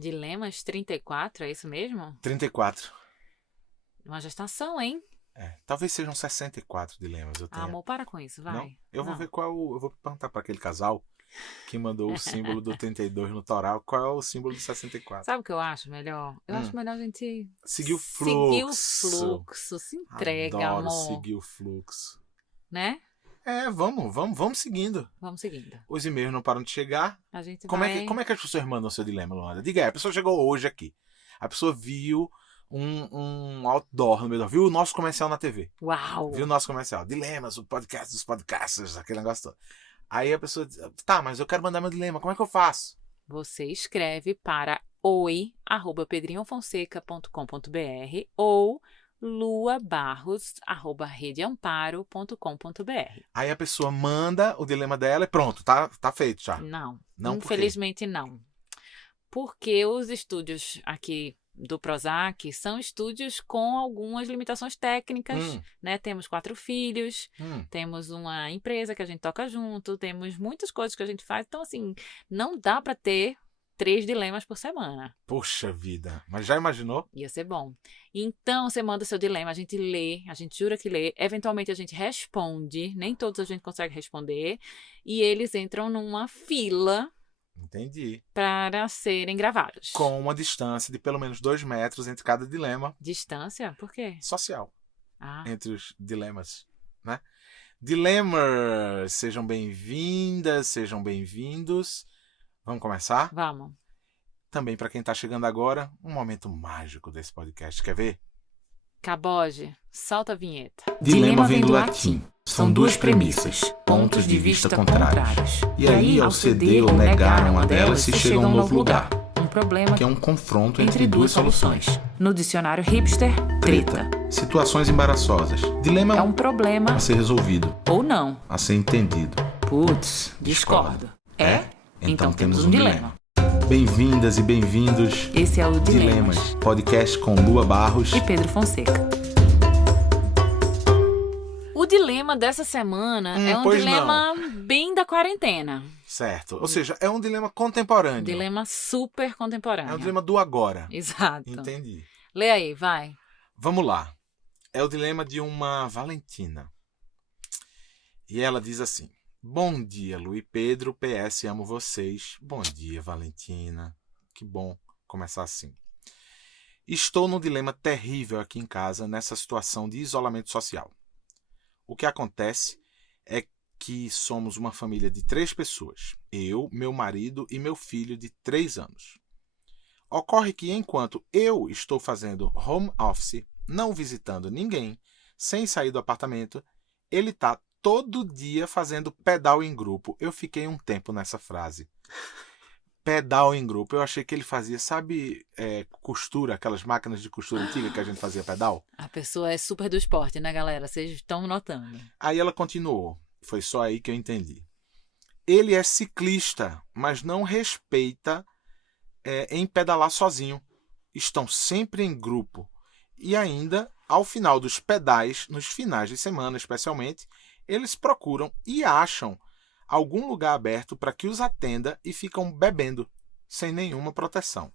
Dilemas 34, é isso mesmo? 34. Uma gestação, hein? Talvez sejam 64 dilemas. Eu tenho. Amor, para com isso, vai. Não? Eu vou Não. ver eu vou perguntar para aquele casal que mandou o símbolo do 32 no toral. Qual é o símbolo do 64? Sabe o que eu acho melhor? Eu acho melhor a gente Seguir o seguir o fluxo. fluxo. Se entrega, Adoro amor. seguir o fluxo. Né? Vamos seguindo. Vamos seguindo. Os e-mails não param de chegar. A gente Como vai... é que as pessoas mandam seu dilema, Luana? Diga aí, a pessoa chegou hoje aqui. A pessoa viu um outdoor no meio viu o nosso comercial na TV. Uau! Viu o nosso comercial. Dilemas, o podcast dos podcasters, aquele negócio todo. Aí a pessoa diz, tá, mas eu quero mandar meu dilema, como é que eu faço? Você escreve para oi@pedrinhofonseca.com.br ou luabarros@redeamparo.com.br. Aí a pessoa manda o dilema dela e pronto, tá feito já. Não, Não, por quê? infelizmente não. Porque os estúdios aqui do Prozac são estúdios com algumas limitações técnicas, né? Temos 4 filhos, temos uma empresa que a gente toca junto, temos muitas coisas que a gente faz. Então, assim, não dá para ter 3 dilemas por semana. Poxa vida, mas já imaginou? Ia ser bom. Então, você manda seu dilema, a gente lê, a gente jura que lê, eventualmente a gente responde, nem todos a gente consegue responder, e eles entram numa fila... Entendi. Para serem gravados. Com uma distância de pelo menos 2 metros entre cada dilema. Distância? Por quê? Social. Ah. Entre os dilemas, né? Dilemas, sejam bem-vindas, sejam bem-vindos. Vamos começar? Vamos. Também para quem está chegando agora, um momento mágico desse podcast. Quer ver? Caboge, solta a vinheta. Dilema vem do latim. São 2 premissas, pontos de vista contrários. E aí, ao ceder ou negar uma delas, se chega a um novo lugar. Um problema que é um confronto entre 2 soluções. No dicionário hipster, treta. Situações embaraçosas. Dilema é um problema a ser resolvido. Ou não. A ser entendido. Putz, discordo. Então temos um dilema. Bem-vindas e bem-vindos. Esse é o Dilemas. Podcast com Lua Barros e Pedro Fonseca. O dilema dessa semana é um dilema bem da quarentena. Certo. Ou seja, é um dilema contemporâneo. Dilema super contemporâneo. É um dilema do agora. Exato. Entendi. Lê aí, vai. Vamos lá. É o dilema de uma Valentina. E ela diz assim: bom dia, Lu e Pedro. PS, amo vocês. Bom dia, Valentina. Que bom começar assim. Estou num dilema terrível aqui em casa, nessa situação de isolamento social. O que acontece é que somos uma família de 3 pessoas. Eu, meu marido e meu filho de 3 anos. Ocorre que enquanto eu estou fazendo home office, não visitando ninguém, sem sair do apartamento, ele está todo dia fazendo pedal em grupo. Eu fiquei um tempo nessa frase. Pedal em grupo. Eu achei que ele fazia, sabe, costura, aquelas máquinas de costura antiga que a gente fazia pedal? A pessoa é super do esporte, né, galera? Vocês estão notando. Aí ela continuou. Foi só aí que eu entendi. Ele é ciclista, mas não respeita em pedalar sozinho. Estão sempre em grupo. E ainda, ao final dos pedais, nos finais de semana especialmente, eles procuram e acham algum lugar aberto para que os atenda e ficam bebendo, sem nenhuma proteção.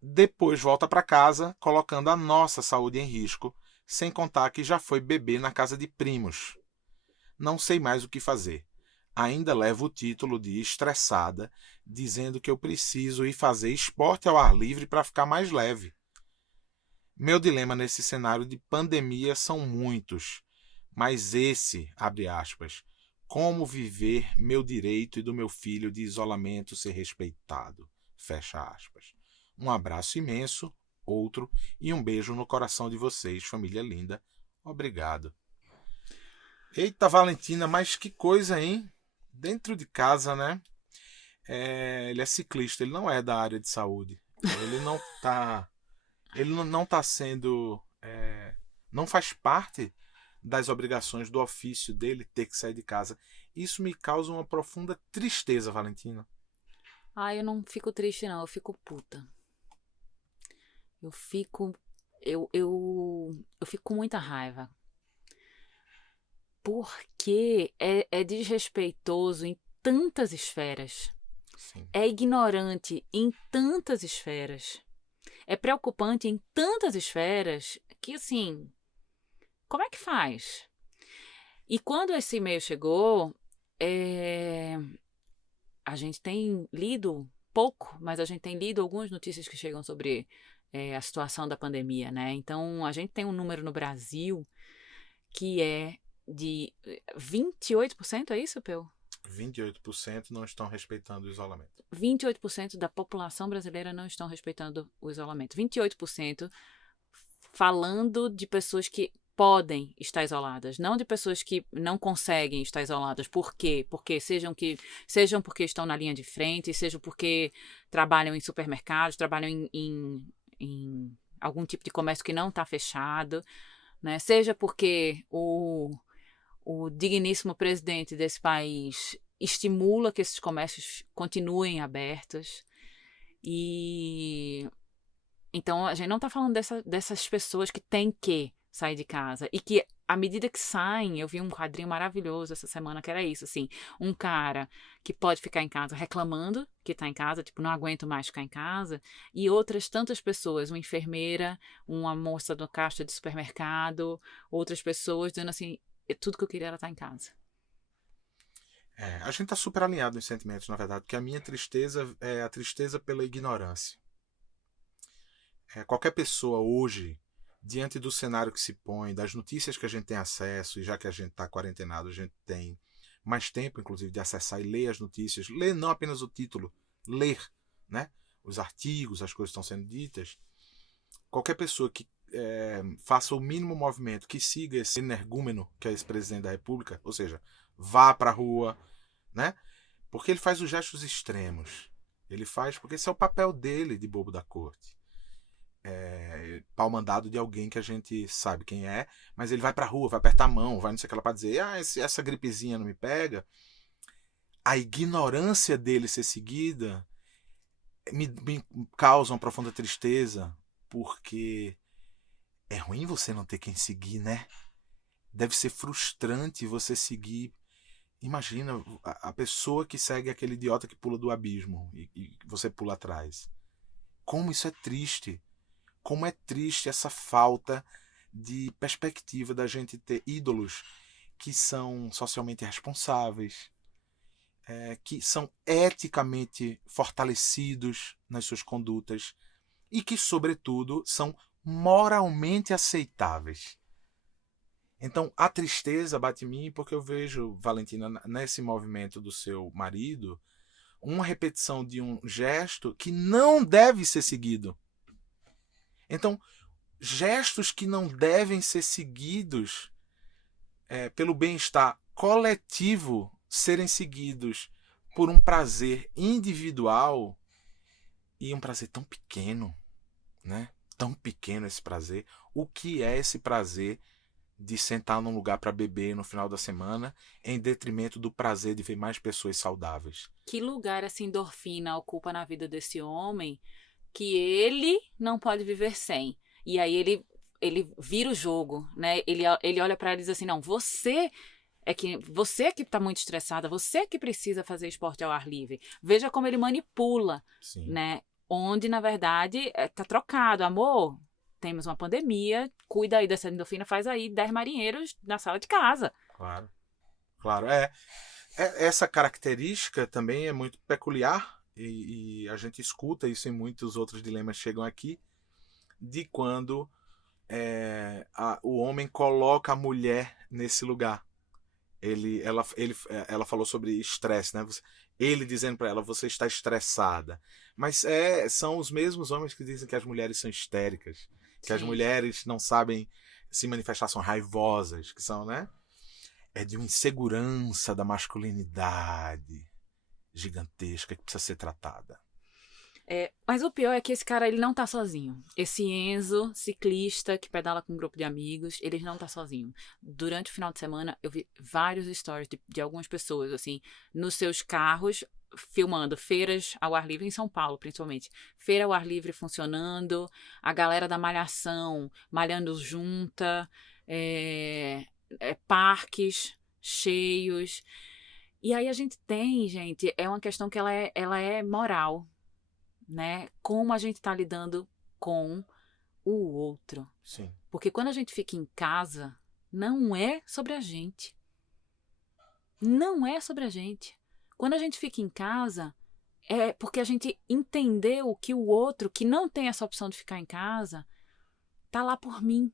Depois volta para casa, colocando a nossa saúde em risco, sem contar que já foi beber na casa de primos. Não sei mais o que fazer. Ainda levo o título de estressada, dizendo que eu preciso ir fazer esporte ao ar livre para ficar mais leve. Meu dilema nesse cenário de pandemia são muitos, mas esse, abre aspas, como viver meu direito e do meu filho de isolamento ser respeitado, fecha aspas. Um abraço imenso, outro, e um beijo no coração de vocês, família linda. Obrigado. Eita, Valentina, mas que coisa, hein? Dentro de casa, né? Ele é ciclista, ele não é da área de saúde. Ele não tá sendo... não faz parte das obrigações do ofício dele ter que sair de casa. Isso me causa uma profunda tristeza, Valentina. Eu não fico triste, não. Eu fico puta. Eu fico com muita raiva. Porque é desrespeitoso em tantas esferas. Sim. É ignorante em tantas esferas. É preocupante em tantas esferas que, assim, como é que faz? E quando esse e-mail chegou, a gente tem lido pouco, mas a gente tem lido algumas notícias que chegam sobre a situação da pandemia, né? Então, a gente tem um número no Brasil que é de 28%, é isso, Peu? 28% não estão respeitando o isolamento. 28% da população brasileira não estão respeitando o isolamento. 28% falando de pessoas que podem estar isoladas, não de pessoas que não conseguem estar isoladas. Por quê? Sejam porque estão na linha de frente, sejam porque trabalham em supermercados, trabalham em algum tipo de comércio que não está fechado, né? Seja porque o digníssimo presidente desse país estimula que esses comércios continuem abertos. E então a gente não está falando dessas pessoas que têm que sair de casa e que à medida que saem, eu vi um quadrinho maravilhoso essa semana que era isso, assim, um cara que pode ficar em casa reclamando que está em casa, tipo, não aguento mais ficar em casa, e outras tantas pessoas, uma enfermeira, uma moça do caixa de supermercado, outras pessoas dizendo assim, tudo que eu queria era estar em casa. A gente está super alinhado nos sentimentos, na verdade, porque a minha tristeza é a tristeza pela ignorância. Qualquer pessoa hoje, diante do cenário que se põe, das notícias que a gente tem acesso, e já que a gente está quarentenado, a gente tem mais tempo, inclusive, de acessar e ler as notícias, ler não apenas o título, ler, né? Os artigos, as coisas que estão sendo ditas. Qualquer pessoa que faça o mínimo movimento, que siga esse energúmeno, que é esse presidente da República, ou seja, vá para a rua, né? Porque ele faz os gestos extremos. Ele faz porque esse é o papel dele de bobo da corte. Pau mandado de alguém que a gente sabe quem é, mas ele vai pra rua, vai apertar a mão, vai não sei o que lá pra dizer, essa gripezinha não me pega. A ignorância dele ser seguida me causa uma profunda tristeza, porque é ruim você não ter quem seguir, né? Deve ser frustrante você seguir. Imagina a pessoa que segue aquele idiota que pula do abismo e você pula atrás. Como isso é triste. Como é triste essa falta de perspectiva da gente ter ídolos que são socialmente responsáveis, que são eticamente fortalecidos nas suas condutas e que, sobretudo, são moralmente aceitáveis. Então, a tristeza bate em mim porque eu vejo, Valentina, nesse movimento do seu marido, uma repetição de um gesto que não deve ser seguido. Então, gestos que não devem ser seguidos pelo bem-estar coletivo serem seguidos por um prazer individual e um prazer tão pequeno, né? Tão pequeno esse prazer. O que é esse prazer de sentar num lugar para beber no final da semana em detrimento do prazer de ver mais pessoas saudáveis? Que lugar essa endorfina ocupa na vida desse homem que ele não pode viver sem? E aí ele vira o jogo, né? Ele olha para ela e diz assim, não, você é que tá muito estressada, você que precisa fazer esporte ao ar livre. Veja como ele manipula, Sim. né? Onde, na verdade, tá trocado. Amor, temos uma pandemia, cuida aí dessa endorfina, faz aí 10 marinheiros na sala de casa. Claro. Claro, essa característica também é muito peculiar e a gente escuta isso em muitos outros dilemas que chegam aqui, de quando o homem coloca a mulher nesse lugar. Ela falou sobre estresse, né? Ele dizendo para ela, você está estressada. Mas são os mesmos homens que dizem que as mulheres são histéricas, que Sim. As mulheres não sabem se manifestar, são raivosas, que são, né? É de uma insegurança da masculinidade gigantesca que precisa ser tratada. Mas o pior é que esse cara, ele não tá sozinho. Esse Enzo, ciclista, que pedala com um grupo de amigos, ele não tá sozinho. Durante o final de semana, eu vi vários stories de algumas pessoas, assim, nos seus carros, filmando feiras ao ar livre, em São Paulo, principalmente. Feira ao ar livre funcionando, a galera da malhação malhando junta, parques cheios. E aí a gente tem, gente, é uma questão que ela é moral, né? Como a gente está lidando com o outro. Sim. Porque quando a gente fica em casa, não é sobre a gente. Não é sobre a gente. Quando a gente fica em casa, é porque a gente entendeu que o outro, que não tem essa opção de ficar em casa, tá lá por mim.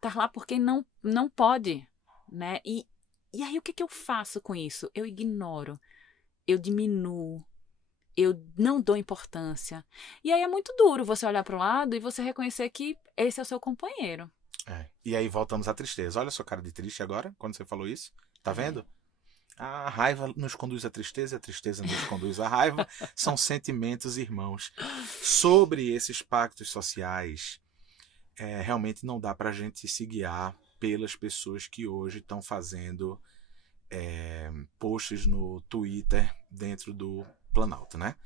Tá lá porque não pode, né? E aí o que eu faço com isso? Eu ignoro, eu diminuo, eu não dou importância. E aí é muito duro você olhar para o lado e você reconhecer que esse é o seu companheiro. E aí voltamos à tristeza. Olha a sua cara de triste agora, quando você falou isso. Tá vendo? A raiva nos conduz à tristeza e a tristeza nos conduz à raiva. São sentimentos irmãos. Sobre esses pactos sociais, realmente não dá pra gente se guiar pelas pessoas que hoje estão fazendo posts no Twitter dentro do Planalto, né?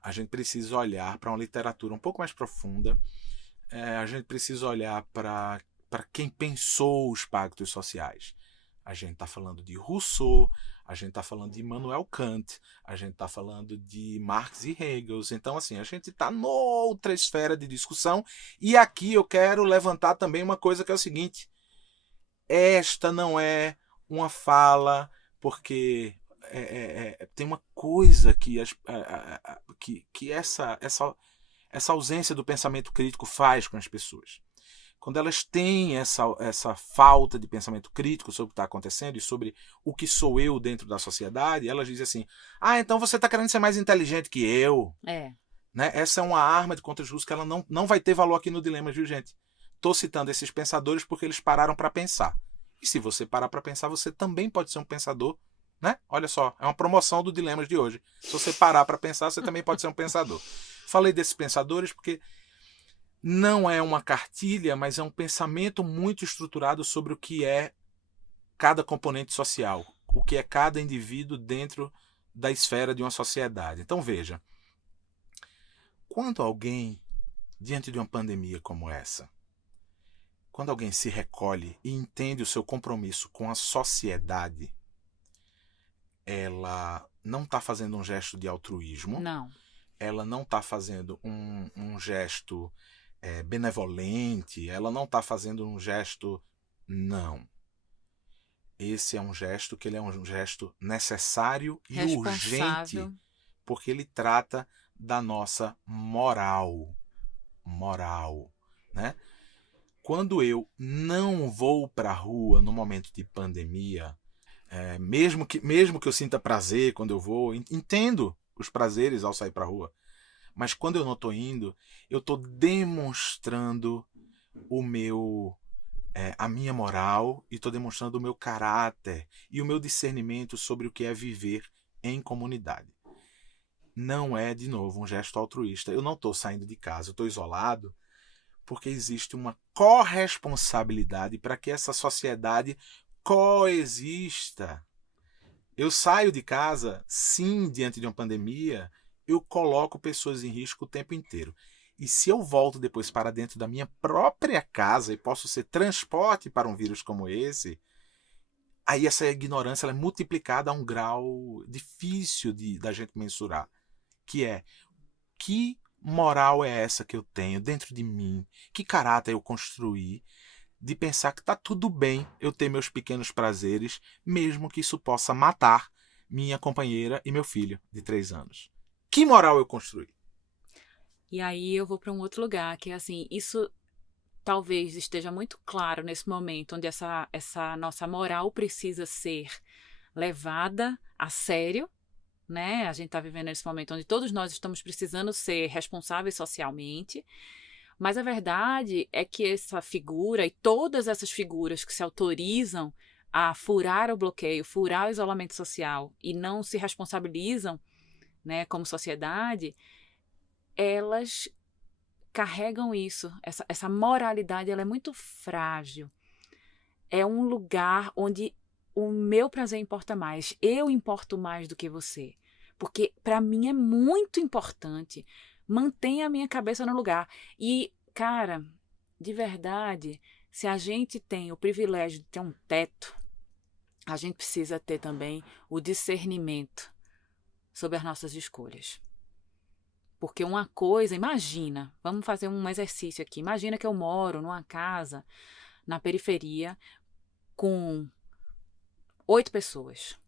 A gente precisa olhar para uma literatura um pouco mais profunda. A gente precisa olhar para quem pensou os pactos sociais. A gente está falando de Rousseau, a gente está falando de Immanuel Kant, a gente está falando de Marx e Engels. Então, assim, a gente está noutra esfera de discussão. E aqui eu quero levantar também uma coisa que é o seguinte. Esta não é uma fala, porque tem uma coisa que essa ausência do pensamento crítico faz com as pessoas. Quando elas têm essa falta de pensamento crítico sobre o que está acontecendo e sobre o que sou eu dentro da sociedade, elas dizem assim, então você está querendo ser mais inteligente que eu. Né? Essa é uma arma de contra-justo que ela não vai ter valor aqui no Dilema, viu, gente? Estou citando esses pensadores porque eles pararam para pensar. E se você parar para pensar, você também pode ser um pensador, né? Olha só, é uma promoção do Dilemas de hoje. Se você parar para pensar, você também pode ser um pensador. Falei desses pensadores porque não é uma cartilha, mas é um pensamento muito estruturado sobre o que é cada componente social, o que é cada indivíduo dentro da esfera de uma sociedade. Então veja, quando alguém, diante de uma pandemia como essa, quando alguém se recolhe e entende o seu compromisso com a sociedade, ela não está fazendo um gesto de altruísmo. Não. Ela não está fazendo um gesto benevolente. Ela não está fazendo um gesto... Não. Esse é um gesto que ele é um gesto necessário e urgente, porque ele trata da nossa moral. Moral, né? Quando eu não vou para a rua no momento de pandemia, mesmo que eu sinta prazer quando eu vou, entendo os prazeres ao sair para a rua, mas quando eu não estou indo, eu estou demonstrando a minha moral e estou demonstrando o meu caráter e o meu discernimento sobre o que é viver em comunidade. Não é, de novo, um gesto altruísta. Eu não estou saindo de casa, eu estou isolado, porque existe uma corresponsabilidade para que essa sociedade coexista. Eu saio de casa, sim, diante de uma pandemia, eu coloco pessoas em risco o tempo inteiro. E se eu volto depois para dentro da minha própria casa e posso ser transporte para um vírus como esse, aí essa ignorância ela é multiplicada a um grau difícil da gente mensurar, que é que moral é essa que eu tenho dentro de mim? Que caráter eu construí de pensar que está tudo bem eu ter meus pequenos prazeres, mesmo que isso possa matar minha companheira e meu filho de 3 anos? Que moral eu construí? E aí eu vou para um outro lugar, que é assim, isso talvez esteja muito claro nesse momento, onde essa nossa moral precisa ser levada a sério, né? A gente está vivendo nesse momento onde todos nós estamos precisando ser responsáveis socialmente, mas a verdade é que essa figura e todas essas figuras que se autorizam a furar o bloqueio, furar o isolamento social e não se responsabilizam, né, como sociedade, elas carregam isso, essa moralidade ela é muito frágil. É um lugar onde o meu prazer importa mais, eu importo mais do que você. Porque para mim é muito importante manter a minha cabeça no lugar. E, cara, de verdade, se a gente tem o privilégio de ter um teto, a gente precisa ter também o discernimento sobre as nossas escolhas. Porque uma coisa, imagina, vamos fazer um exercício aqui. Imagina que eu moro numa casa na periferia com 8 pessoas.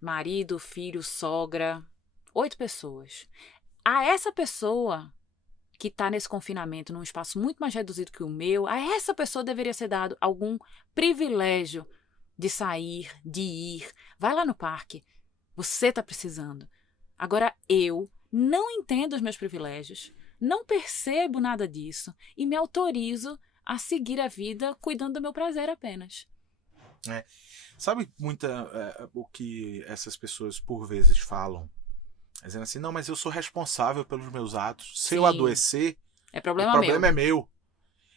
Marido, filho, sogra, 8 pessoas. A essa pessoa que está nesse confinamento num espaço muito mais reduzido que o meu, a essa pessoa deveria ser dado algum privilégio de sair, de ir. Vai lá no parque. Você está precisando. Agora eu não entendo os meus privilégios, não percebo nada disso e me autorizo a seguir a vida cuidando do meu prazer apenas. Sabe o que essas pessoas por vezes falam? Dizendo assim, não, mas eu sou responsável pelos meus atos. Se eu adoecer, o problema é meu.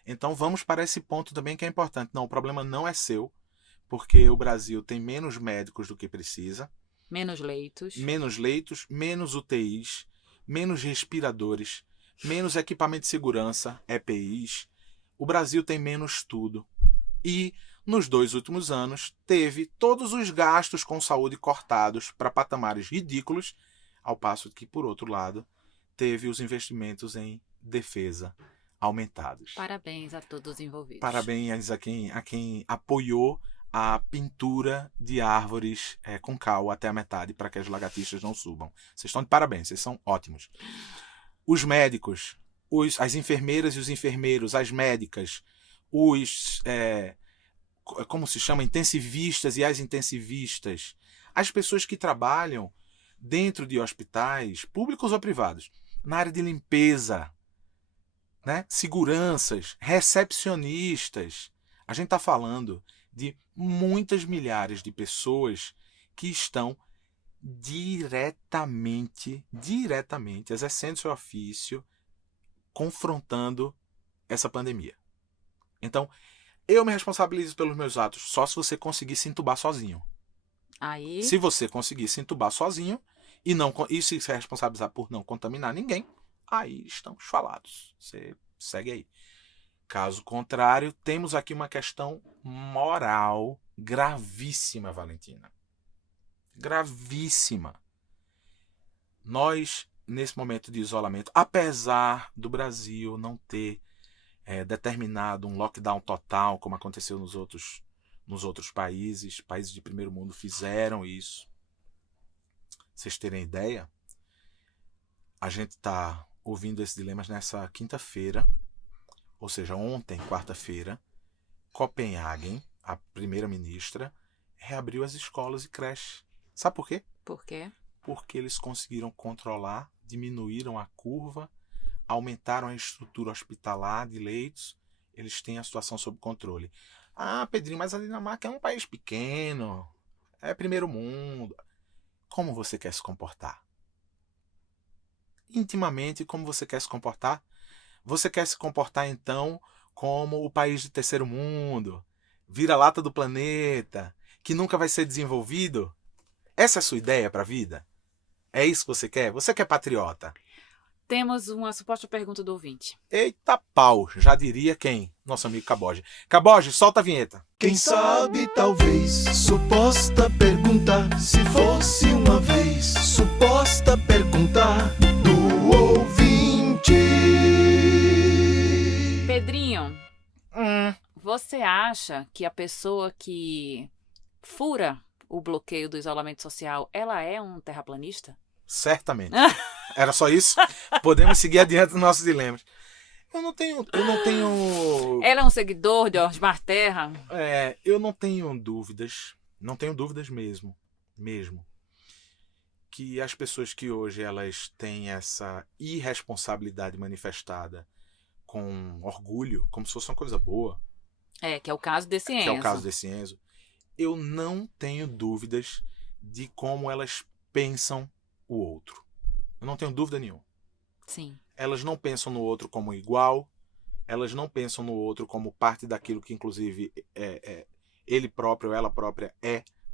Então vamos para esse ponto também que é importante. Não, o problema não é seu, porque o Brasil tem menos médicos do que precisa. Menos leitos, menos UTIs, menos respiradores, menos equipamento de segurança, EPIs. O Brasil tem menos tudo. E nos 2 últimos anos teve todos os gastos com saúde cortados para patamares ridículos, ao passo que, por outro lado, teve os investimentos em defesa aumentados. Parabéns a todos os envolvidos. Parabéns a quem apoiou a pintura de árvores com cal até a metade para que as lagartixas não subam. Vocês estão de parabéns, vocês são ótimos. Os médicos, as enfermeiras e os enfermeiros, as médicas, como se chama? Intensivistas e as intensivistas, as pessoas que trabalham dentro de hospitais, públicos ou privados, na área de limpeza, né? Seguranças, recepcionistas. A gente está falando de muitas milhares de pessoas que estão diretamente exercendo seu ofício, confrontando essa pandemia. Então, eu me responsabilizo pelos meus atos só se você conseguir se entubar sozinho. Aí... Se você conseguir se entubar sozinho e se responsabilizar por não contaminar ninguém, aí estamos falados. Você segue aí. Caso contrário, temos aqui uma questão moral gravíssima, Valentina. Gravíssima. Nós, nesse momento de isolamento, apesar do Brasil não ter determinado um lockdown total, como aconteceu nos outros países de primeiro mundo fizeram isso. Vocês terem ideia, a gente está ouvindo esses dilemas nessa quinta-feira, ou seja, ontem, quarta-feira, Copenhague, a primeira-ministra, reabriu as escolas e creches. Sabe por quê? Por quê? Porque eles conseguiram controlar, diminuíram a curva, aumentaram a estrutura hospitalar de leitos, eles têm a situação sob controle. Ah, Pedrinho, mas a Dinamarca é um país pequeno, é primeiro mundo. Como você quer se comportar? Intimamente, como você quer se comportar? Você quer se comportar, então, como o país de terceiro mundo, vira-lata do planeta, que nunca vai ser desenvolvido? Essa é a sua ideia para a vida? É isso que você quer? Você quer patriota? Temos uma suposta pergunta do ouvinte. Eita pau, já diria quem? Nosso amigo Caboge. Caboge, solta a vinheta. Quem sabe, talvez, suposta pergunta, se fosse uma vez, suposta pergunta do ouvinte. Pedrinho, você acha que a pessoa que fura o bloqueio do isolamento social, ela é um terraplanista? Certamente. Era só isso? Podemos seguir adiante nos nossos dilemas. Eu não tenho... Ela é um seguidor de Osmar Terra? Eu não tenho dúvidas. Não tenho dúvidas mesmo. Que as pessoas que hoje elas têm essa irresponsabilidade manifestada com orgulho, como se fosse uma coisa boa. Que é o caso desse Enzo. Que é o caso desse Enzo. Eu não tenho dúvidas de como elas pensam o outro. Eu não tenho dúvida nenhuma. Sim. Elas não pensam no outro como igual, elas não pensam no outro como parte daquilo que, inclusive, ele próprio, ela própria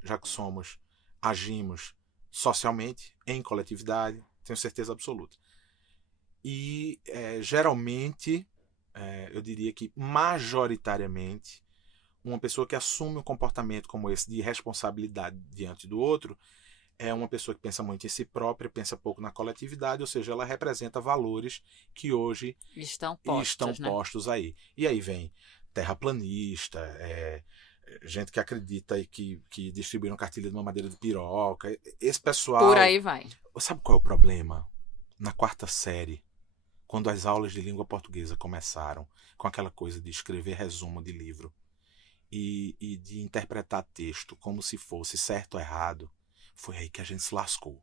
já que agimos socialmente, em coletividade, tenho certeza absoluta. E, geralmente, eu diria que majoritariamente, uma pessoa que assume um comportamento como esse de responsabilidade diante do outro é uma pessoa que pensa muito em si própria, pensa pouco na coletividade, ou seja, ela representa valores que hoje estão postos aí. E aí vem terraplanista, gente que acredita e que distribuíram cartilha de mamadeira de piroca. Esse pessoal... Por aí vai. Sabe qual é o problema? Na 4ª série, quando as aulas de língua portuguesa começaram com aquela coisa de escrever resumo de livro e de interpretar texto como se fosse certo ou errado, foi aí que a gente se lascou.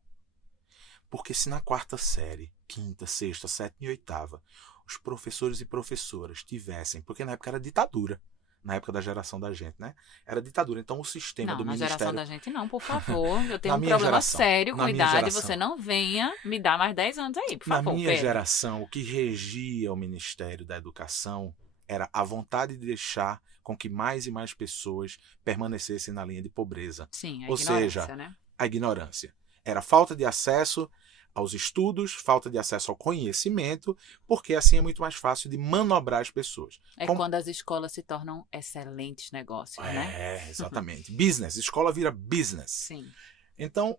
Porque se na 4ª série, 5ª, 6ª, 7ª e 8ª, os professores e professoras tivessem... Porque na época era ditadura. Na época da geração da gente, né? Era ditadura. Então o sistema do ministério... Não, na geração da gente não, por favor. Eu tenho um problema sério com idade. Você não venha me dar mais 10 anos aí, por favor. Na minha geração, o que regia o Ministério da Educação era a vontade de deixar com que mais e mais pessoas permanecessem na linha de pobreza. Sim, a Ou ignorância, seja, né? A ignorância. Era falta de acesso aos estudos, falta de acesso ao conhecimento, porque assim é muito mais fácil de manobrar as pessoas. Quando as escolas se tornam excelentes negócios, né? Exatamente. Business. Escola vira business. Sim. Então, o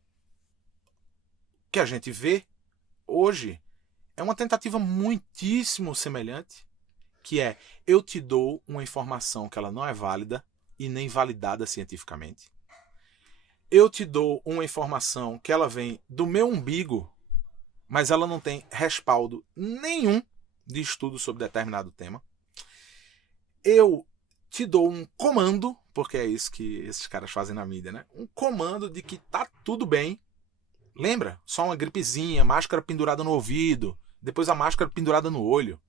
que a gente vê hoje é uma tentativa muitíssimo semelhante, que é: eu te dou uma informação que ela não é válida e nem validada cientificamente. Eu te dou uma informação que ela vem do meu umbigo, mas ela não tem respaldo nenhum de estudo sobre determinado tema. Eu te dou um comando, porque é isso que esses caras fazem na mídia, né? Um comando de que tá tudo bem. Lembra? Só uma gripezinha, máscara pendurada no ouvido, depois a máscara pendurada no olho.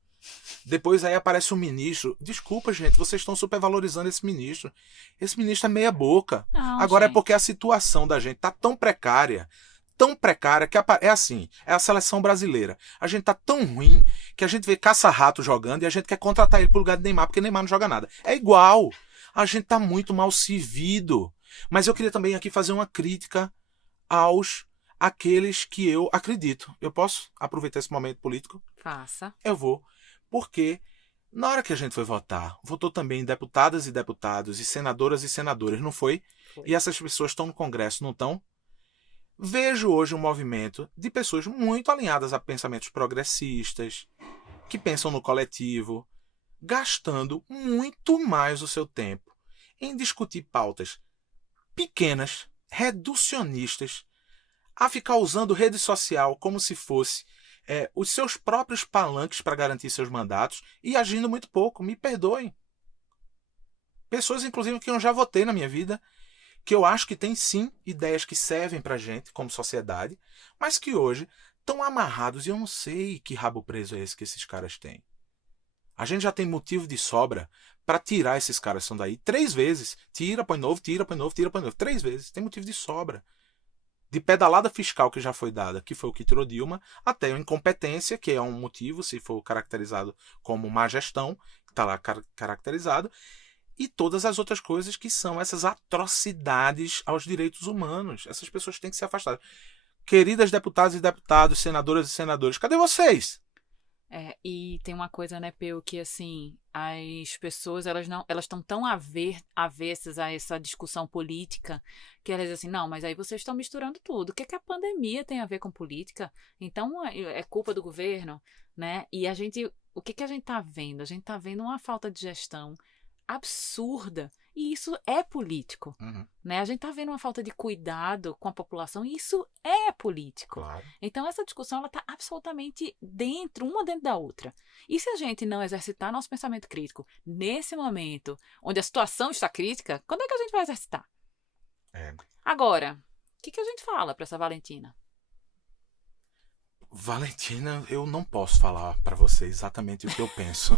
Depois aí aparece um ministro. Desculpa, gente, vocês estão supervalorizando esse ministro. Esse ministro é meia boca. Agora, gente, é porque a situação da gente tá tão precária que é assim, é a seleção brasileira. A gente tá tão ruim que a gente vê caça-rato jogando e a gente quer contratar ele pro lugar de Neymar, porque Neymar não joga nada. É igual. A gente tá muito mal servido. Mas eu queria também aqui fazer uma crítica àqueles que eu acredito. Eu posso aproveitar esse momento político? Faça. Eu vou. Porque na hora que a gente foi votar, votou também deputadas e deputados e senadoras e senadores, não foi? E essas pessoas estão no Congresso, não estão? Vejo hoje um movimento de pessoas muito alinhadas a pensamentos progressistas, que pensam no coletivo, gastando muito mais o seu tempo em discutir pautas pequenas, reducionistas, a ficar usando rede social como se fosse os seus próprios palanques para garantir seus mandatos e agindo muito pouco. Me perdoem. Pessoas, inclusive, que eu já votei na minha vida, que eu acho que tem sim ideias que servem pra gente como sociedade, mas que hoje estão amarrados e eu não sei que rabo preso é esse que esses caras têm. A gente já tem motivo de sobra para tirar esses caras que são daí 3 vezes. Tira, põe novo, tira, põe novo, tira, põe novo. 3 vezes. Tem motivo de sobra. De pedalada fiscal que já foi dada, que foi o que tirou Dilma, até a incompetência, que é um motivo, se for caracterizado como má gestão, que está lá caracterizado, e todas as outras coisas que são essas atrocidades aos direitos humanos. Essas pessoas têm que ser afastadas. Queridas deputadas e deputados, senadoras e senadores, cadê vocês? E tem uma coisa, né, Peu, que assim, as pessoas, elas estão tão avessas a essa discussão política, que elas dizem assim, não, mas aí vocês estão misturando tudo. O que a pandemia tem a ver com política? Então, é culpa do governo, né? E o que a gente tá vendo? A gente tá vendo uma falta de gestão absurda. E isso é político, né? A gente tá vendo uma falta de cuidado com a população e isso é político. Claro. Então essa discussão ela tá absolutamente uma dentro da outra. E se a gente não exercitar nosso pensamento crítico nesse momento, onde a situação está crítica, quando é que a gente vai exercitar? Agora, o que a gente fala para essa Valentina? Valentina, eu não posso falar para você exatamente o que eu penso.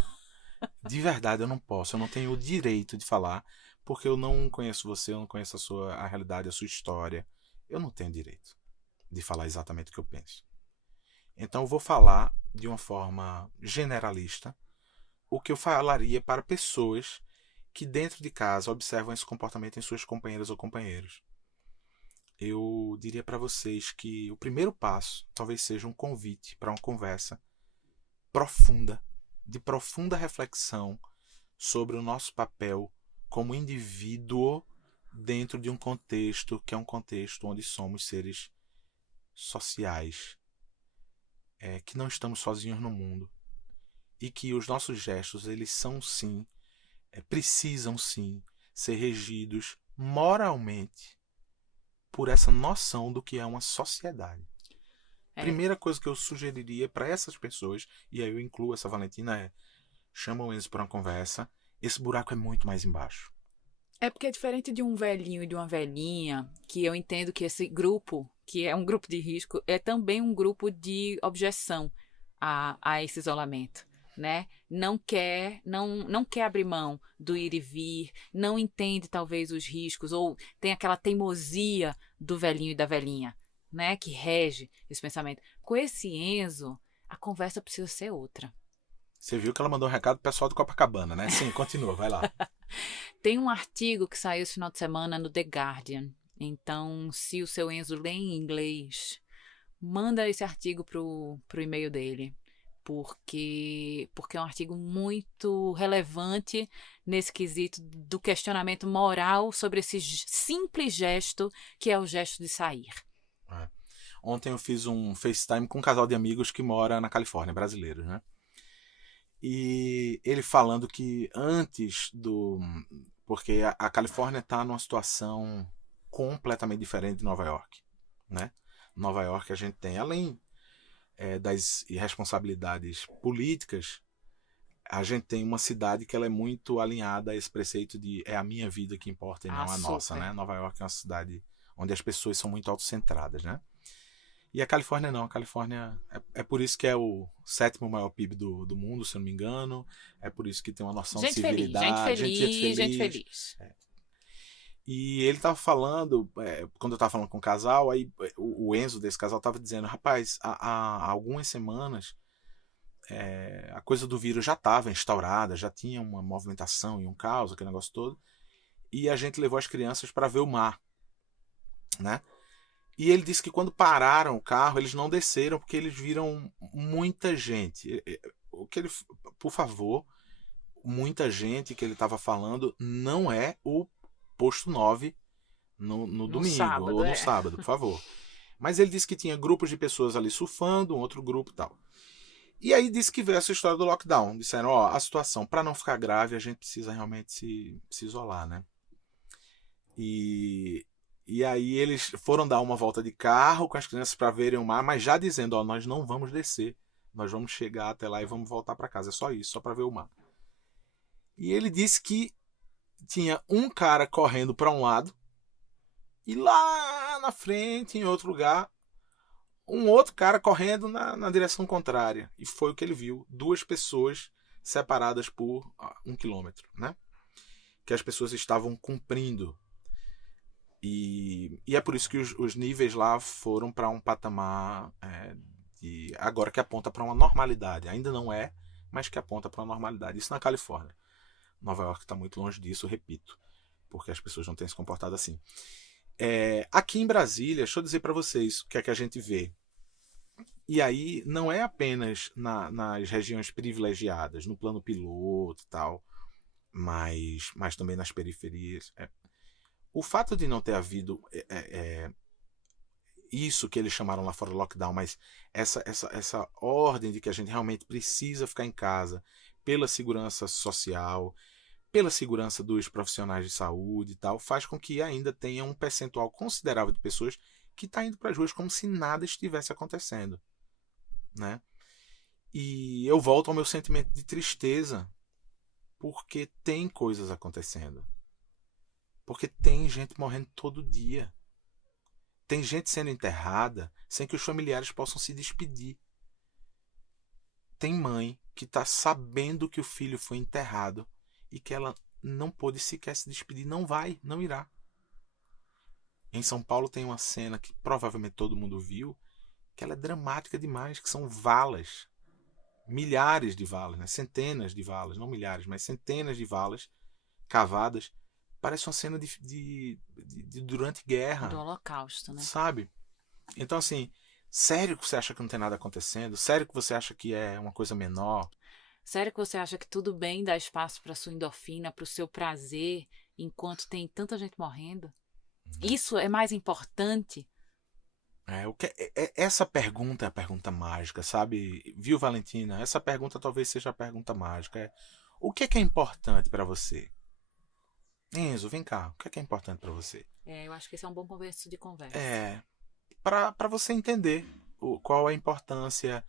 De verdade, eu não posso. Eu não tenho o direito de falar, porque eu não conheço você, eu não conheço a realidade, a sua história. Eu não tenho direito de falar exatamente o que eu penso. Então, eu vou falar de uma forma generalista o que eu falaria para pessoas que dentro de casa observam esse comportamento em suas companheiras ou companheiros. Eu diria para vocês que o primeiro passo talvez seja um convite para uma conversa profunda, de profunda reflexão sobre o nosso papel como indivíduo dentro de um contexto que é um contexto onde somos seres sociais, que não estamos sozinhos no mundo e que os nossos gestos, eles são sim, precisam sim ser regidos moralmente por essa noção do que é uma sociedade. Primeira coisa que eu sugeriria para essas pessoas, e aí eu incluo essa Valentina, chama o Enzo para uma conversa. Esse buraco é muito mais embaixo. É porque é diferente de um velhinho e de uma velhinha, que eu entendo que esse grupo, que é um grupo de risco, é também um grupo de objeção a esse isolamento, né? Não quer abrir mão do ir e vir, não entende talvez os riscos, ou tem aquela teimosia do velhinho e da velhinha, né? Que rege esse pensamento. Com esse Enzo, a conversa precisa ser outra. Você viu que ela mandou um recado pro pessoal do Copacabana, né? Sim, continua, vai lá. Tem um artigo que saiu esse final de semana no The Guardian. Então, se o seu Enzo lê em inglês, manda esse artigo pro e-mail dele. Porque é um artigo muito relevante nesse quesito do questionamento moral sobre esse simples gesto que é o gesto de sair. Ontem eu fiz um FaceTime com um casal de amigos que mora na Califórnia, brasileiros, né? E ele falando que antes do... Porque a Califórnia está numa situação completamente diferente de Nova York, né? Nova York a gente tem, além das irresponsabilidades políticas, a gente tem uma cidade que ela é muito alinhada a esse preceito de é a minha vida que importa e não a nossa, né? Nova York é uma cidade onde as pessoas são muito autocentradas, né? E a Califórnia não, a Califórnia é por isso que é o 7º maior PIB do mundo, se eu não me engano, é por isso que tem uma noção de civilidade, gente feliz. E ele tava falando, quando eu tava falando com o casal, aí o Enzo desse casal tava dizendo, rapaz, há algumas semanas a coisa do vírus já estava instaurada, já tinha uma movimentação e um caos, aquele negócio todo, e a gente levou as crianças para ver o mar, né? E ele disse que quando pararam o carro, eles não desceram porque eles viram muita gente. Por favor, muita gente que ele estava falando não é o posto 9 no domingo sábado, ou no sábado, por favor. Mas ele disse que tinha grupos de pessoas ali surfando, um outro grupo e tal. E aí disse que veio essa história do lockdown. Disseram, a situação, para não ficar grave, a gente precisa realmente se isolar, né? E aí eles foram dar uma volta de carro com as crianças para verem o mar, mas já dizendo, nós não vamos descer. Nós vamos chegar até lá e vamos voltar para casa. É só isso, só para ver o mar. E ele disse que tinha um cara correndo para um lado e lá na frente, em outro lugar, um outro cara correndo na direção contrária. E foi o que ele viu. 2 pessoas separadas por 1 quilômetro, né? Que as pessoas estavam cumprindo. E é por isso que os níveis lá foram para um patamar agora que aponta para uma normalidade. Ainda não é, mas que aponta para uma normalidade. Isso na Califórnia. Nova York está muito longe disso, repito, porque as pessoas não têm se comportado assim. Aqui em Brasília, deixa eu dizer para vocês o que é que a gente vê. E aí não é apenas nas regiões privilegiadas, no plano piloto e tal, mas também nas periferias. O fato de não ter havido isso que eles chamaram lá fora do lockdown, mas essa ordem de que a gente realmente precisa ficar em casa pela segurança social, pela segurança dos profissionais de saúde e tal, faz com que ainda tenha um percentual considerável de pessoas que está indo para as ruas como se nada estivesse acontecendo, né? E eu volto ao meu sentimento de tristeza, porque tem coisas acontecendo. Porque tem gente morrendo todo dia. Tem gente sendo enterrada sem que os familiares possam se despedir. Tem mãe que está sabendo que o filho foi enterrado e que ela não pôde sequer se despedir. Não irá. Em São Paulo tem uma cena que provavelmente todo mundo viu, que ela é dramática demais, que são valas. Milhares de valas, né? Centenas de valas, não milhares, mas centenas de valas cavadas. Parece uma cena de durante guerra. Do Holocausto, né? Sabe? Então, assim, sério que você acha que não tem nada acontecendo? Sério que você acha que é uma coisa menor? Sério que você acha que tudo bem dar espaço para sua endorfina, para o seu prazer enquanto tem tanta gente morrendo? Isso é mais importante? Essa pergunta é a pergunta mágica, sabe? Viu, Valentina? Essa pergunta talvez seja a pergunta mágica. O que é importante para você? Enzo, vem cá. O que é importante para você? Eu acho que esse é um bom começo de conversa. Para você entender qual a importância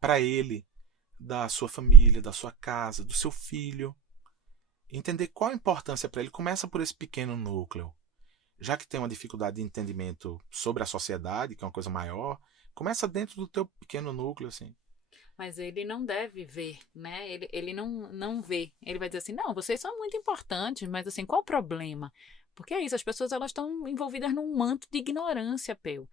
para ele da sua família, da sua casa, do seu filho. Entender qual a importância para ele. Começa por esse pequeno núcleo. Já que tem uma dificuldade de entendimento sobre a sociedade, que é uma coisa maior, começa dentro do teu pequeno núcleo, assim. Mas ele não deve ver, né? Ele não vê. Ele vai dizer assim, não, vocês são muito importantes, mas assim, qual o problema? Porque é isso, as pessoas elas estão envolvidas num manto de ignorância, Peu,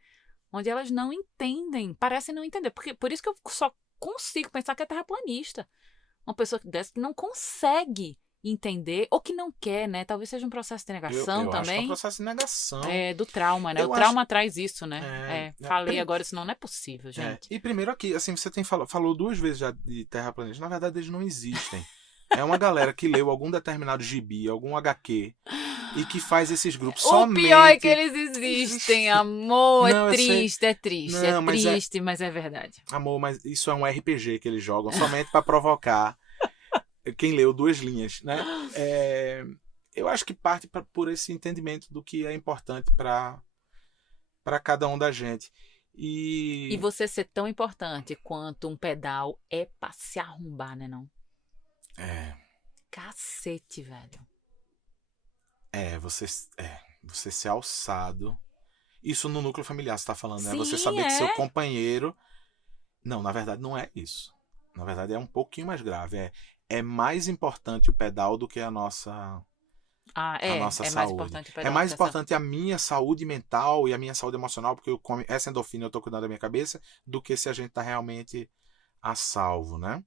onde elas não entendem, parecem não entender. Por isso que eu só consigo pensar que é terraplanista. Uma pessoa dessa que não consegue entender, ou que não quer, né? Talvez seja um processo de negação eu também. Acho que é um processo de negação. Do trauma, né? O trauma traz isso, né? Falei agora, senão não é possível, gente. E primeiro aqui, assim, você falou 2 vezes já de terraplanistas. Na verdade, eles não existem. É uma galera que leu algum determinado gibi, algum HQ, e que faz esses grupos somente... O pior é que eles existem, amor. Não, é triste. Não, é triste, mas é verdade. Amor, mas isso é um RPG que eles jogam somente para provocar quem leu 2 linhas, né? Eu acho que parte por esse entendimento do que é importante para cada um da gente. E você ser tão importante quanto um pedal é pra se arrombar, né, não? Cacete, velho. Você ser alçado. Isso no núcleo familiar você tá falando, né? Sim, Você saber que seu companheiro... Não, na verdade não é isso. Na verdade é um pouquinho mais grave. É mais importante o pedal do que a nossa saúde. Mais importante o pedal. É mais importante a minha saúde mental e a minha saúde emocional, porque essa endorfina eu tô cuidando da minha cabeça, do que se a gente tá realmente a salvo, né?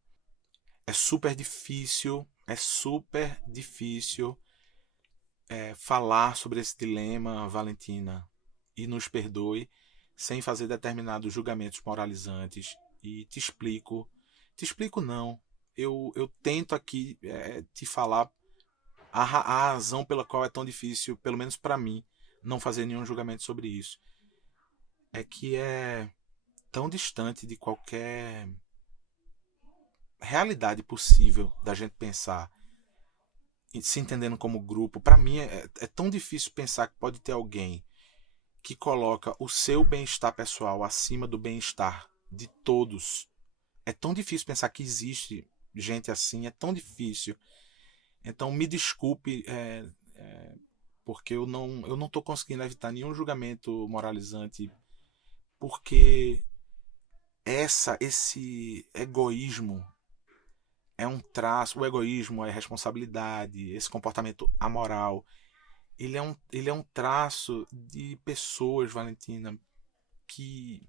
É super difícil falar sobre esse dilema, Valentina, e nos perdoe, sem fazer determinados julgamentos moralizantes. E te explico não. Eu tento aqui te falar a razão pela qual é tão difícil, pelo menos para mim, não fazer nenhum julgamento sobre isso. É que é tão distante de qualquer realidade possível da gente pensar, se entendendo como grupo. Para mim é tão difícil pensar que pode ter alguém que coloca o seu bem-estar pessoal acima do bem-estar de todos. É tão difícil pensar que existe gente assim, é tão difícil. Então me desculpe, porque eu não estou conseguindo evitar nenhum julgamento moralizante, porque esse egoísmo é um traço. O egoísmo, a responsabilidade, esse comportamento amoral, ele é um traço de pessoas, Valentina, que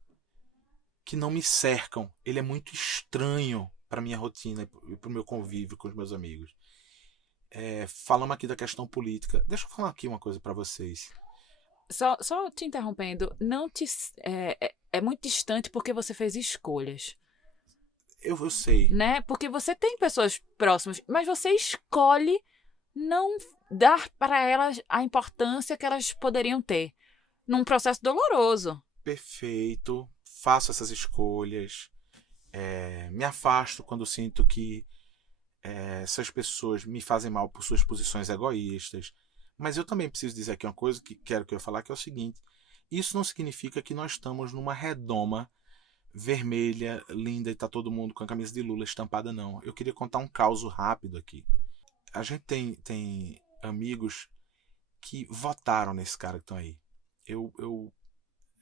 não me cercam. Ele é muito estranho para minha rotina e para o meu convívio com os meus amigos. Falamos aqui da questão política. Deixa eu falar aqui uma coisa para vocês. Só te interrompendo, é muito distante porque você fez escolhas. Eu sei. Né? Porque você tem pessoas próximas, mas você escolhe não dar para elas a importância que elas poderiam ter num processo doloroso. Perfeito. Faço essas escolhas. Me afasto quando sinto que essas pessoas me fazem mal por suas posições egoístas. Mas eu também preciso dizer aqui uma coisa que eu falar, que é o seguinte: isso não significa que nós estamos numa redoma vermelha, linda, e tá todo mundo com a camisa de Lula estampada, não. Eu queria contar um caso rápido aqui. A gente tem amigos que votaram nesse cara que estão aí. Eu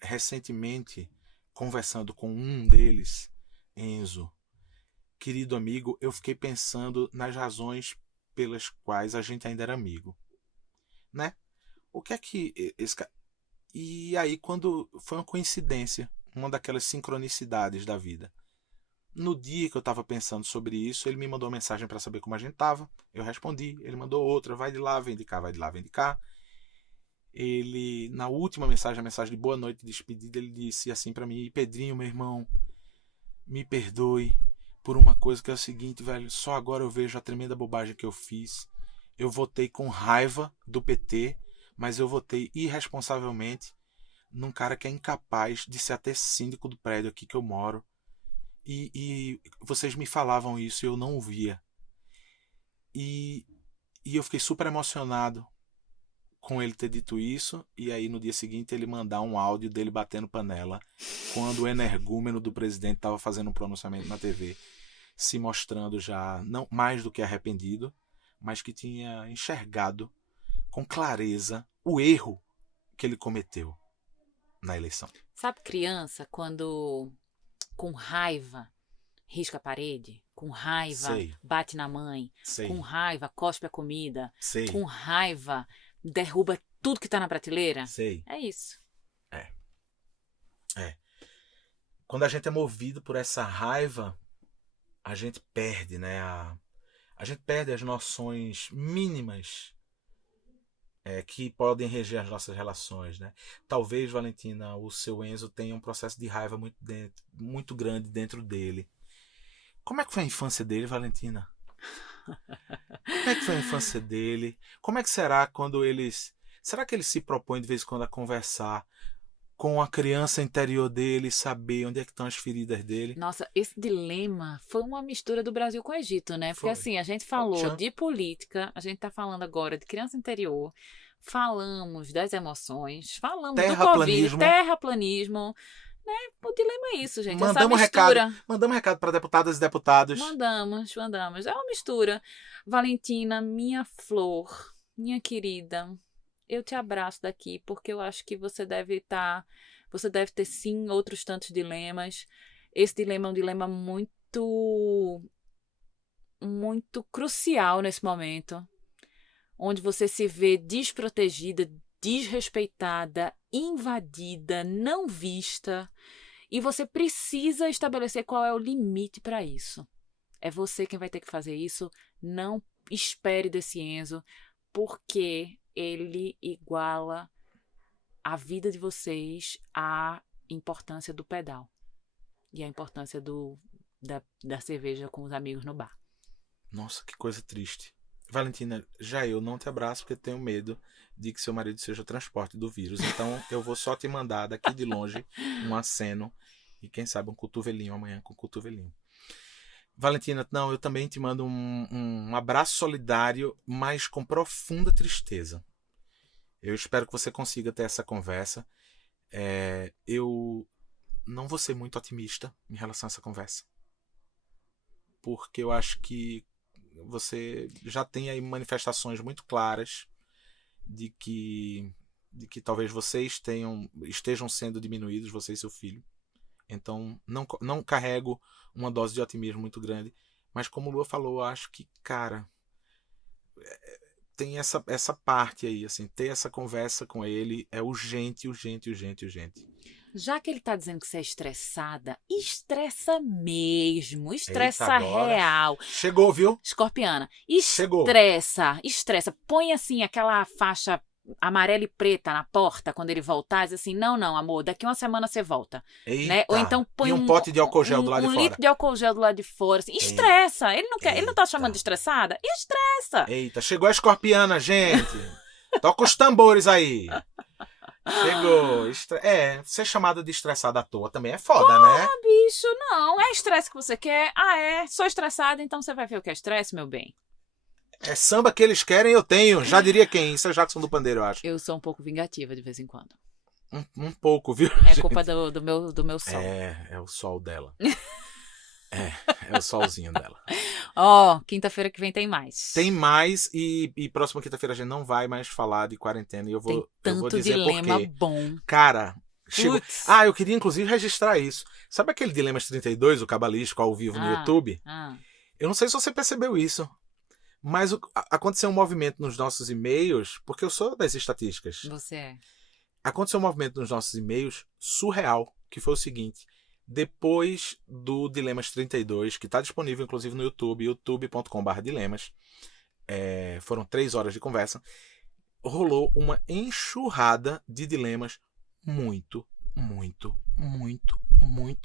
recentemente, conversando com um deles, Enzo, querido amigo, eu fiquei pensando nas razões pelas quais a gente ainda era amigo, né? O que é que esse cara... E aí, quando foi uma coincidência, uma daquelas sincronicidades da vida, no dia que eu estava pensando sobre isso, ele me mandou uma mensagem para saber como a gente estava. Eu respondi, ele mandou outra: vai de lá, vem de cá, vai de lá, vem de cá. Ele, na última mensagem, a mensagem de boa noite, de despedida, ele disse assim para mim: Pedrinho, meu irmão, me perdoe por uma coisa que é o seguinte, velho, só agora eu vejo a tremenda bobagem que eu fiz. eu votei com raiva do PT, mas eu votei irresponsavelmente num cara que é incapaz de ser até síndico do prédio aqui que eu moro. E vocês me falavam isso e eu não ouvia. E eu fiquei super emocionado com ele ter dito isso, e aí no dia seguinte ele mandar um áudio dele batendo panela quando o energúmeno do presidente estava fazendo um pronunciamento na TV, se mostrando já não mais do que arrependido, mas que tinha enxergado com clareza o erro que ele cometeu na eleição. Sabe criança, quando com raiva risca a parede, com raiva bate na mãe, com raiva cospe a comida, com raiva derruba tudo que tá na prateleira? É isso. É. Quando a gente é movido por essa raiva, a gente perde, né? A gente perde as noções mínimas que podem reger as nossas relações, né? Talvez, Valentina, o seu Enzo tenha um processo de raiva muito grande dentro dele. Como é que foi a infância dele, Valentina? Como é que foi a infância dele? Como é que será quando eles... Será que ele se propõe de vez em quando a conversar com a criança interior dele, saber onde é que estão as feridas dele? Nossa, esse dilema foi uma mistura do Brasil com o Egito, né? Porque assim, a gente falou de política, a gente tá falando agora de criança interior, falamos das emoções, falamos do Covid, terraplanismo, né? O dilema é isso, gente. Mandamos recado para deputadas e deputados. Mandamos. É uma mistura. Valentina, minha flor, minha querida, eu te abraço daqui, porque eu acho que você deve ter sim outros tantos dilemas. Esse dilema é um dilema muito crucial nesse momento, onde você se vê desprotegida, desrespeitada, invadida, não vista, e você precisa estabelecer qual é o limite para isso. É você quem vai ter que fazer isso. Não espere desse Enzo, porque ele iguala a vida de vocês à importância do pedal e a importância da cerveja com os amigos no bar. Nossa, que coisa triste. Valentina, já eu não te abraço porque tenho medo de que seu marido seja o transporte do vírus. Então eu vou só te mandar daqui de longe um aceno e quem sabe um cotovelinho amanhã com cotovelinho. Valentina, não, eu também te mando um abraço solidário, mas com profunda tristeza. Eu espero que você consiga ter essa conversa. Eu não vou ser muito otimista em relação a essa conversa, porque eu acho que você já tem aí manifestações muito claras de que talvez vocês estejam sendo diminuídos, você e seu filho. Então não carrego uma dose de otimismo muito grande, mas como o Lua falou, eu acho que, cara, tem essa parte aí, assim, ter essa conversa com ele é urgente. Já que ele tá dizendo que você é estressada, estressa mesmo, estressa Eita, real. Chegou, viu? Escorpiana, Chegou. Estressa. Põe assim aquela faixa amarela e preta na porta quando ele voltar, diz assim, não, amor, daqui uma semana você volta. Eita. Né? Ou então põe um pote de álcool gel do lado de fora. Um litro de álcool gel do lado de fora. Assim. Estressa. Ele não quer, ele não tá chamando de estressada? Estressa. Eita, chegou a escorpiana, gente. Toca os tambores aí. Chegou. Ser chamada de estressada à toa também é foda, né? Ah, bicho, não. É estresse que você quer? Ah, é? Sou estressada, então você vai ver o que é estresse, meu bem. É samba que eles querem, eu tenho. Já diria quem? Isso é Jackson do Pandeiro, eu acho. Eu sou um pouco vingativa de vez em quando. Um pouco, viu? É gente? culpa do meu sol. É o sol dela. é o solzinho dela. Quinta-feira que vem tem mais. Tem mais e próxima quinta-feira a gente não vai mais falar de quarentena. E eu vou dizer dilema por quê. Bom. Cara, chegou. Eu queria inclusive registrar isso. Sabe aquele Dilemas 32, o cabalístico ao vivo no YouTube? Eu não sei se você percebeu isso. Mas aconteceu um movimento nos nossos e-mails, porque eu sou das estatísticas. Você é. Aconteceu um movimento nos nossos e-mails surreal, que foi o seguinte: depois do Dilemas 32, que está disponível inclusive no YouTube, youtube.com/dilemas, foram 3 horas de conversa, rolou uma enxurrada de dilemas muito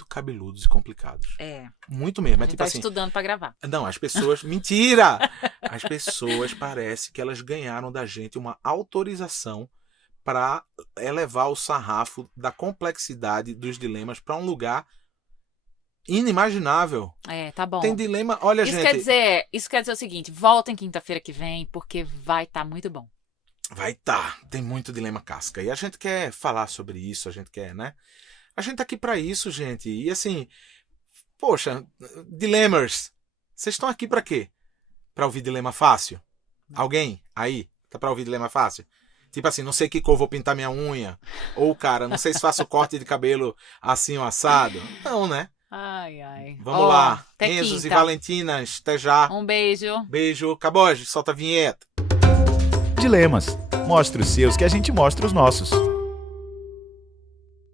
cabeludos e complicados. Muito mesmo. A gente tá estudando pra gravar. Não, as pessoas... Mentira! As pessoas parece que elas ganharam da gente uma autorização para elevar o sarrafo da complexidade dos dilemas para um lugar inimaginável. Tá bom. Tem dilema, olha, isso gente... Isso quer dizer o seguinte, voltem quinta-feira que vem, porque vai estar muito bom. Vai estar. Tem muito dilema casca. E a gente quer falar sobre isso, a gente quer, né? A gente tá aqui para isso, gente. E assim, poxa, dilemmas. Vocês estão aqui para quê? Para ouvir dilema fácil? Alguém aí tá para ouvir dilema fácil? Tipo assim, não sei que cor vou pintar minha unha. Ou, cara, não sei se faço corte de cabelo assim ou assado. Não, né? Ai. Vamos lá. Até Enzos quinta. e Valentinas, até já. Um beijo. Beijo. Caboge, solta a vinheta. Dilemas. Mostre os seus que a gente mostra os nossos.